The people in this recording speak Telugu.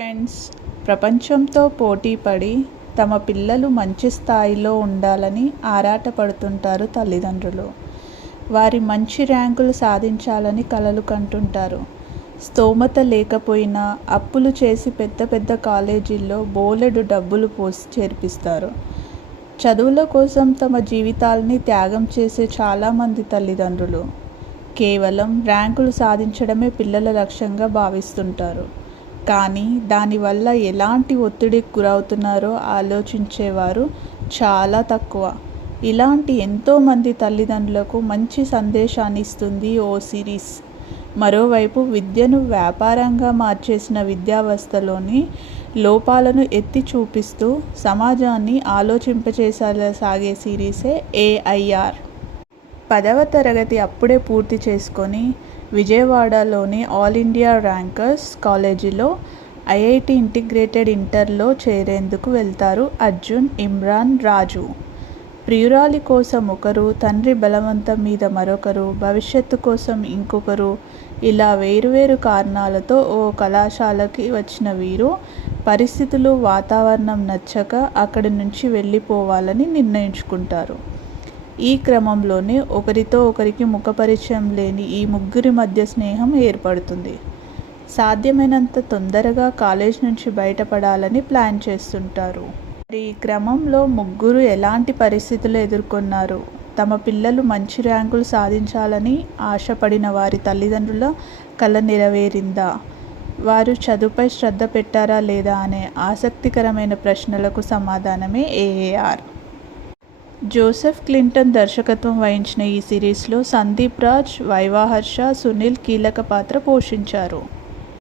ఫ్రెండ్స్ ప్రపంచంతో పోటీపడి తమ పిల్లలు మంచి స్థాయిలో ఉండాలని ఆరాటపడుతుంటారు తల్లిదండ్రులు. వారి మంచి ర్యాంకులు సాధించాలని కలలు కంటుంటారు. స్తోమత లేకపోయినా అప్పులు చేసి పెద్ద పెద్ద కాలేజీల్లో బోలెడు డబ్బులు పోసి చేర్పిస్తారు. చదువుల కోసం తమ జీవితాల్ని త్యాగం చేసే చాలామంది తల్లిదండ్రులు. కేవలం ర్యాంకులు సాధించడమే పిల్లల లక్ష్యంగా భావిస్తుంటారు. కానీ దానివల్ల ఎలాంటి ఒత్తిడికి గురవుతున్నారో ఆలోచించేవారు చాలా తక్కువ. ఇలాంటి ఎంతోమంది తల్లిదండ్రులకు మంచి సందేశాన్ని ఇస్తుంది ఓ సిరీస్. మరోవైపు విద్యను వ్యాపారంగా మార్చేసిన విద్యావస్థలోని లోపాలను ఎత్తి చూపిస్తూ సమాజాన్ని ఆలోచింపచేసేలా సాగే సిరీసే ఏఐఆర్. పదవ తరగతి అప్పుడే పూర్తి చేసుకొని విజయవాడలోని ఆల్ ఇండియా ర్యాంకర్స్ కాలేజీలో ఐఐటి ఇంటిగ్రేటెడ్ ఇంటర్లో చేరేందుకు వెళ్తారు అర్జున్ ఇమ్రాన్ రాజు. ప్రియురాలి కోసం ఒకరు తండ్రి బలవంతం మీద మరొకరు భవిష్యత్తు కోసం ఇంకొకరు ఇలా వేరువేరు కారణాలతో ఓ కళాశాలకి వచ్చిన వీరు పరిస్థితులు వాతావరణం నచ్చక అక్కడి నుంచి వెళ్ళిపోవాలని నిర్ణయించుకుంటారు. ఈ క్రమంలోనే ఒకరితో ఒకరికి ముఖపరిచయం లేని ఈ ముగ్గురి మధ్య స్నేహం ఏర్పడుతుంది. సాధ్యమైనంత తొందరగా కాలేజ్ నుంచి బయటపడాలని ప్లాన్ చేస్తుంటారు. మరి ఈ క్రమంలో ముగ్గురు ఎలాంటి పరిస్థితులు ఎదుర్కొన్నారు? తమ పిల్లలు మంచి ర్యాంకులు సాధించాలని ఆశపడిన వారి తల్లిదండ్రుల కళ నెరవేరిందా? వారు చదువుపై శ్రద్ధ పెట్టారా లేదా అనే ఆసక్తికరమైన ప్రశ్నలకు సమాధానమే ఏఏఆర్ జోసెఫ్ క్లింటన్ దర్శకత్వం వహించిన ఈ సిరీస్లో సందీప్ రాజ్ వైవాహర్ష సునీల్ కీలక పాత్ర పోషించారు.